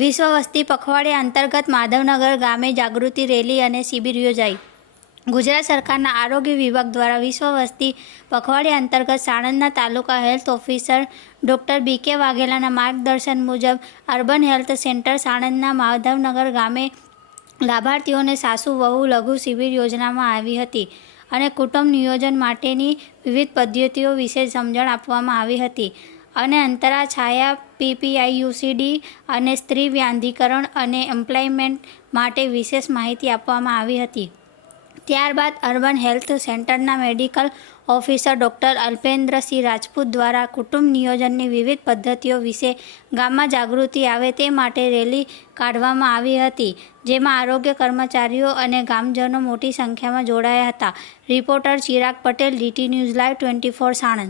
વિશ્વ વસ્તી પખવાડિયા અંતર્ગત માધવનગર ગામે જાગૃતિ રેલી અને શિબિર યોજાઈ. ગુજરાત સરકારના આરોગ્ય વિભાગ દ્વારા વિશ્વ વસ્તી પખવાડિયા અંતર્ગત સાણંદના તાલુકા હેલ્થ ઓફિસર ડૉક્ટર બી.કે. વાઘેલાના માર્ગદર્શન મુજબ અર્બન હેલ્થ સેન્ટર સાણંદના માધવનગર ગામે લાભાર્થીઓને સાસુ વહુ લઘુ શિબિર યોજવામાં આવી હતી અને કુટુંબ નિયોજન માટેની વિવિધ પદ્ધતિઓ વિશે સમજણ આપવામાં આવી હતી અને અંતરા છાયા પીપીઆઈયુસીડી અને સ્ત્રી વ્યાધિકરણ અને એમ્પ્લોયમેન્ટ માટે વિશેષ માહિતી આપવામાં આવી હતી. ત્યારબાદ અર્બન હેલ્થ સેન્ટરના મેડિકલ ઓફિસર ડૉક્ટર અલ્પેન્દ્રસિંહ રાજપૂત દ્વારા કુટુંબ નિયોજનની વિવિધ પદ્ધતિઓ વિશે ગામમાં જાગૃતિ આવે તે માટે રેલી કાઢવામાં આવી હતી, જેમાં આરોગ્ય કર્મચારીઓ અને ગામજનો મોટી સંખ્યામાં જોડાયા હતા. Reporter Chirag Patel, DT news live 24 Sanand.